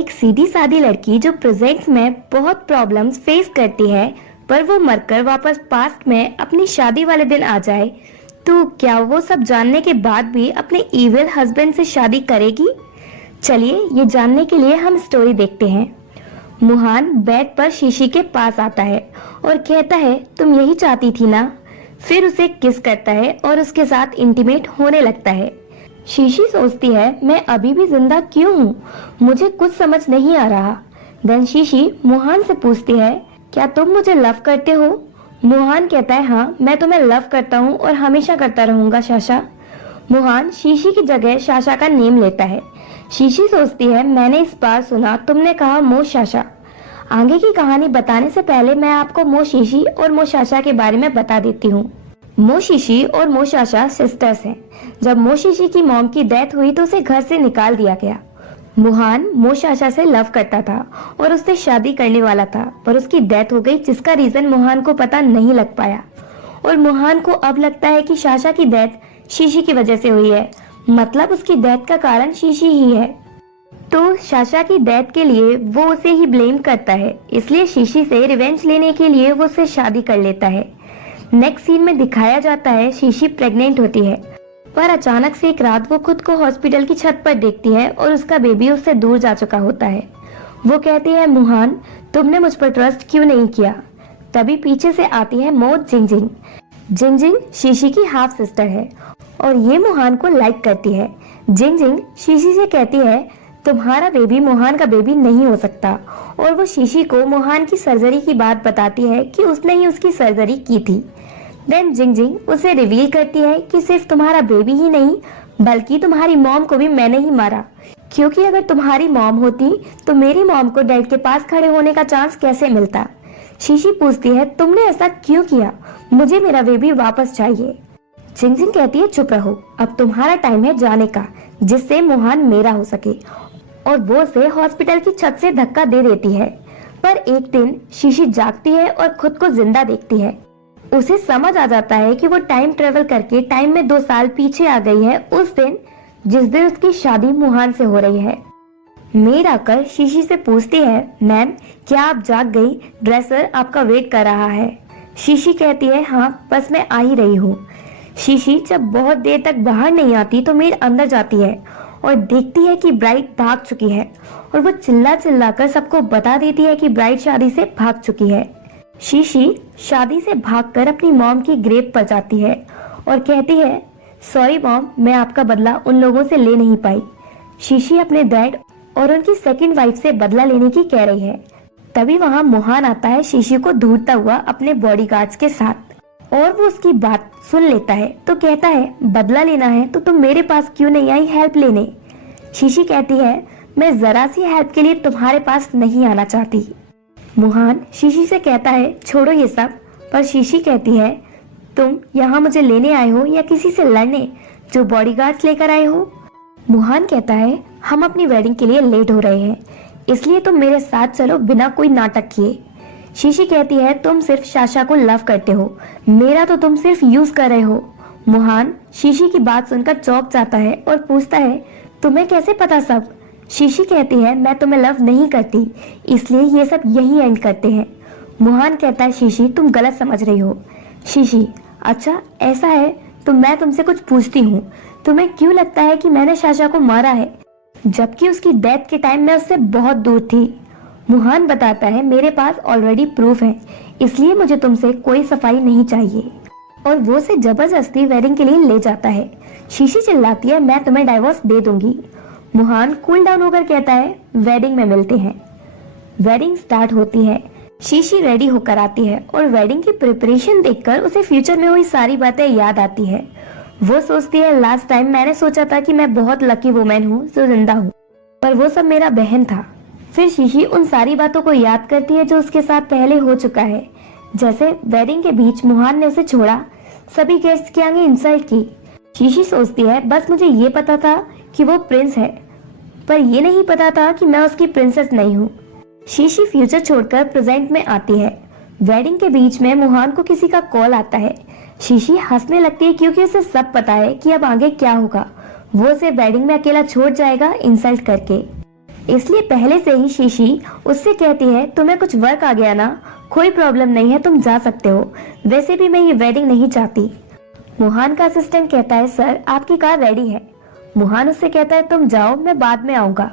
एक सीधी सादी लड़की जो प्रेजेंट में बहुत प्रॉब्लम्स फेस करती है, पर वो मरकर वापस पास्ट में अपनी शादी वाले दिन आ जाए, तो क्या वो सब जानने के बाद भी अपने इविल हस्बैंड से शादी करेगी? चलिए ये जानने के लिए हम स्टोरी देखते हैं। मुहान बेड पर शीशी के पास आता है और कहता है, तुम यही चाहती थी ना? फिर उसे किस करता है और उसके साथ इंटीमेट होने लगता है। शीशी सोचती है, मैं अभी भी जिंदा क्यों हूँ? मुझे कुछ समझ नहीं आ रहा। देन शीशी मुहान से पूछती है, क्या तुम मुझे लव करते हो? मुहान कहता है, हाँ मैं तुम्हें लव करता हूँ और हमेशा करता रहूंगा शाशा। मुहान शीशी की जगह शाशा का नेम लेता है। शीशी सोचती है, मैंने इस बार सुना तुमने कहा मो शाशा। आगे की कहानी बताने से पहले मैं आपको मो शीशी और मो शाशा के बारे में बता देती हूँ। मो शीशी और मो शाशा सिस्टर्स हैं। जब मो शीशी की मॉम की डेथ हुई तो उसे घर से निकाल दिया गया। मुहान मो शाशा से लव करता था और उससे शादी करने वाला था, पर उसकी डेथ हो गई, जिसका रीजन मुहान को पता नहीं लग पाया। और मुहान को अब लगता है कि शाशा की डेथ शीशी की वजह से हुई है, मतलब उसकी डेथ का कारण शीशी ही है। तो शाशा की डेथ के लिए वो उसे ही ब्लेम करता है, इसलिए शीशी से रिवेंज लेने के लिए वो उससे शादी कर लेता है। नेक्स्ट सीन में दिखाया जाता है शीशी प्रेग्नेंट होती है, पर अचानक से एक रात वो खुद को हॉस्पिटल की छत पर देखती है और उसका बेबी उससे दूर जा चुका होता है। वो कहती है, मुहान तुमने मुझ पर ट्रस्ट क्यों नहीं किया? तभी पीछे से आती है मो जिंगजिंग। जिंगजिंग शीशी की हाफ सिस्टर है और ये मुहान को लाइक करती है। जिंगजिंग शीशी से कहती है, तुम्हारा बेबी मुहान का बेबी नहीं हो सकता, और वो शीशी को मुहान की सर्जरी की बात बताती है कि उसने ही उसकी सर्जरी की थी। देन जिंगजिंग उसे रिवील करती है कि सिर्फ तुम्हारा बेबी ही नहीं, बल्कि तुम्हारी मॉम को भी मैंने ही मारा, क्योंकि अगर तुम्हारी मॉम होती तो मेरी मॉम को डैड के पास खड़े होने का चांस कैसे मिलता? शीशी पूछती है, तुमने ऐसा क्यों किया? मुझे मेरा बेबी वापस चाहिए। जिंगजिंग कहती है, चुप रहो, अब तुम्हारा टाइम है जाने का, जिससे मुहान मेरा हो सके। और वो उसे हॉस्पिटल की छत से धक्का दे देती है। पर एक दिन शीशी जागती है और खुद को जिंदा देखती है। उसे समझ आ जाता है कि वो टाइम ट्रेवल करके टाइम में 2 साल पीछे आ गई है, उस दिन जिस दिन उसकी शादी मुहान से हो रही है। मेड आकर शीशी से पूछती है, मैम क्या आप जाग गई? ड्रेसर आपका वेट कर रहा है। शीशी कहती है, हाँ बस मैं आ ही रही हूँ। शीशी जब बहुत देर तक बाहर नहीं आती तो मेड अंदर जाती है और देखती है कि ब्राइड भाग चुकी है, और वो चिल्ला चिल्ला कर सबको बता देती है कि ब्राइड शादी से भाग चुकी है। शीशी शादी से भागकर अपनी मॉम की ग्रेव पर जाती है और कहती है, सॉरी मॉम, मैं आपका बदला उन लोगों से ले नहीं पाई। शीशी अपने डैड और उनकी सेकंड वाइफ से बदला लेने की कह रही है। तभी वहाँ मुहान आता है शीशी को ढूंढता हुआ अपने बॉडीगार्ड्स के साथ, और वो उसकी बात सुन लेता है तो कहता है, बदला लेना है तो तुम मेरे पास क्यों नहीं आई हेल्प लेने? शीशी कहती है, मैं जरा सी हेल्प के लिए तुम्हारे पास नहीं आना चाहती। मुहान शीशी से कहता है, छोड़ो ये सब, पर शीशी कहती है, तुम यहाँ मुझे लेने आए हो या किसी से लड़ने जो बॉडीगार्ड्स लेकर आए हो? मुहान कहता है, हम अपनी वेडिंग के लिए लेट हो रहे हैं, इसलिए तुम मेरे साथ चलो बिना कोई नाटक किए। शीशी कहती है, तुम सिर्फ शाशा को लव करते हो, मेरा तो तुम सिर्फ यूज कर रहे हो। मुहान शीशी की बात सुनकर चौंक जाता है और पूछता है, तुम्हें कैसे पता सब? शीशी कहती है, मैं तुम्हें लव नहीं करती, इसलिए ये सब यही एंड करते हैं। मुहान कहता है, शीशी तुम गलत समझ रही हो। शीशी, अच्छा ऐसा है तो मैं तुमसे कुछ पूछती हूँ, तुम्हें क्यों लगता है कि मैंने शाशा को मारा है, जबकि उसकी डेथ के टाइम मैं उससे बहुत दूर थी? मुहान बताता है, मेरे पास ऑलरेडी प्रूफ है, इसलिए मुझे तुमसे कोई सफाई नहीं चाहिए, और वो उसे जबरदस्ती वेडिंग के लिए ले जाता है। शीशी चिल्लाती है, मैं तुम्हें डाइवोर्स दे दूंगी। मुहान कूल डाउन होकर कहता है, वेडिंग में मिलते हैं। वेडिंग स्टार्ट होती है। शीशी रेडी होकर आती है और वेडिंग की प्रिपरेशन देखकर उसे फ्यूचर में हुई सारी बातें याद आती है। वो सोचती है, लास्ट टाइम मैंने सोचा था कि मैं बहुत लकी वुमेन हूँ जो जिंदा हूँ, पर वो सब मेरा बहन था। फिर शीशी उन सारी बातों को याद करती है जो उसके साथ पहले हो चुका है, जैसे वेडिंग के बीच मुहान ने उसे छोड़ा, सभी गेस्ट के आगे इंसल्ट की। शीशी सोचती है, बस मुझे ये पता था कि वो प्रिंस है, पर ये नहीं पता था कि मैं उसकी प्रिंसेस नहीं हूँ। शीशी फ्यूचर छोड़कर प्रेजेंट में आती है। वेडिंग के बीच में मुहान को किसी का कॉल आता है। शीशी हंसने लगती है क्योंकि उसे सब पता है कि अब आगे क्या होगा। वो उसे वेडिंग में अकेला छोड़ जाएगा इंसल्ट करके। इसलिए पहले से ही शीशी उससे कहती है तुम्हें कुछ वर्क आ गया ना, कोई प्रॉब्लम नहीं है, तुम जा सकते हो, वैसे भी मैं ये वेडिंग नहीं चाहती। मोहन का असिस्टेंट कहता है सर आपकी कार रेडी है। मोहन उससे कहता है तुम जाओ, मैं बाद में आऊंगा।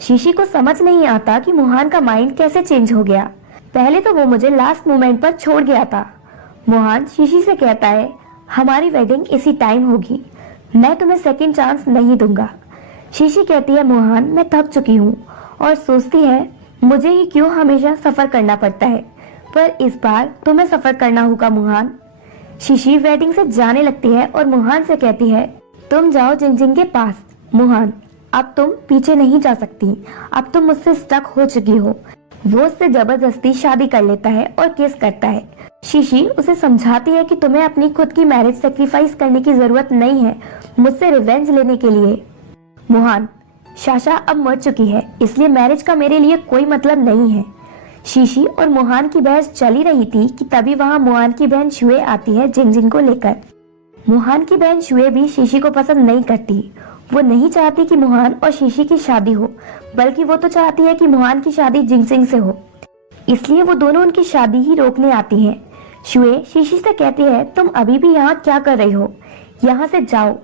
शीशी को समझ नहीं आता कि मोहन का माइंड कैसे चेंज हो गया। पहले तो वो मुझे लास्ट मोमेंट पर छोड़ गया था। मोहन शीशी से कहता है हमारी वेडिंग इसी टाइम होगी, मैं तुम्हें सेकंड चांस नहीं दूंगा। शीशी कहती है मोहन मैं थक चुकी हूँ, और सोचती है मुझे ही क्यों हमेशा सफर करना पड़ता है, पर इस बार तुम्हें सफर करना होगा मोहन। शीशी वेडिंग से जाने लगती है और मोहन से कहती है तुम जाओ जिंगजिंग के पास। मोहन अब तुम पीछे नहीं जा सकती, अब तुम मुझसे स्टक हो चुकी हो। वो उससे जबरदस्ती शादी कर लेता है और किस करता है। शीशी उसे समझाती है कि तुम्हें अपनी खुद की मैरिज सेक्रीफाइस करने की जरूरत नहीं है मुझसे रिवेंज लेने के लिए। मोहन शाशा अब मर चुकी है, इसलिए मैरिज का मेरे लिए कोई मतलब नहीं है। शीशी और मोहन की बहस चली रही थी कि तभी वहाँ मोहन की बहन शुए आती है जिंगजिंग को लेकर। मोहन की बहन शुए भी शीशी को पसंद नहीं करती। वो नहीं चाहती कि मोहन और शीशी की शादी हो, बल्कि वो तो चाहती है कि मोहन की शादी जिंगजिंग से हो, इसलिए वो दोनों उनकी शादी ही रोकने आती हैं। शुए शीशी से कहती है तुम अभी भी यहाँ क्या कर रही हो, यहाँ से जाओ,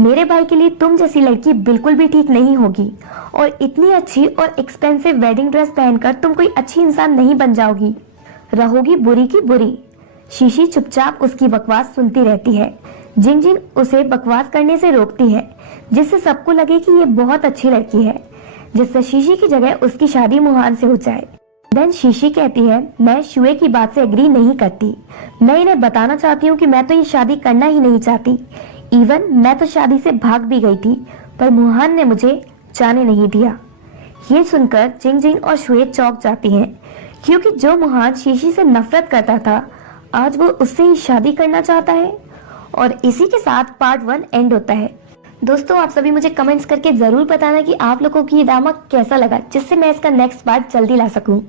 मेरे भाई के लिए तुम जैसी लड़की बिल्कुल भी ठीक नहीं होगी, और इतनी अच्छी और एक्सपेंसिव वेडिंग ड्रेस पहनकर तुम कोई अच्छी इंसान नहीं बन जाओगी, रहोगी बुरी की बुरी। शीशी चुपचाप उसकी बकवास सुनती रहती है। जिंगजिंग उसे बकवास करने से रोकती है, जिससे सबको लगे कि ये बहुत अच्छी लड़की है, जिससे शीशी की जगह उसकी शादी मोहन से हो जाए। देन शीशी कहती है मैं शुए की बात से एग्री नहीं करती, मैं इन्हें बताना चाहती हूँ कि मैं तो ये शादी करना ही नहीं चाहती। इवन मैं तो शादी से भाग भी गई थी, पर मोहन ने मुझे जाने नहीं दिया। ये सुनकर जिंगजिंग और शुए चौंक जाती हैं, क्योंकि जो मोहन शीशी से नफरत करता था आज वो उससे ही शादी करना चाहता है। और इसी के साथ पार्ट 1 एंड होता है। दोस्तों आप सभी मुझे कमेंट्स करके जरूर बताना कि आप लोगों को ये ड्रामा कैसा लगा, जिससे मैं इसका नेक्स्ट पार्ट जल्दी ला सकूं।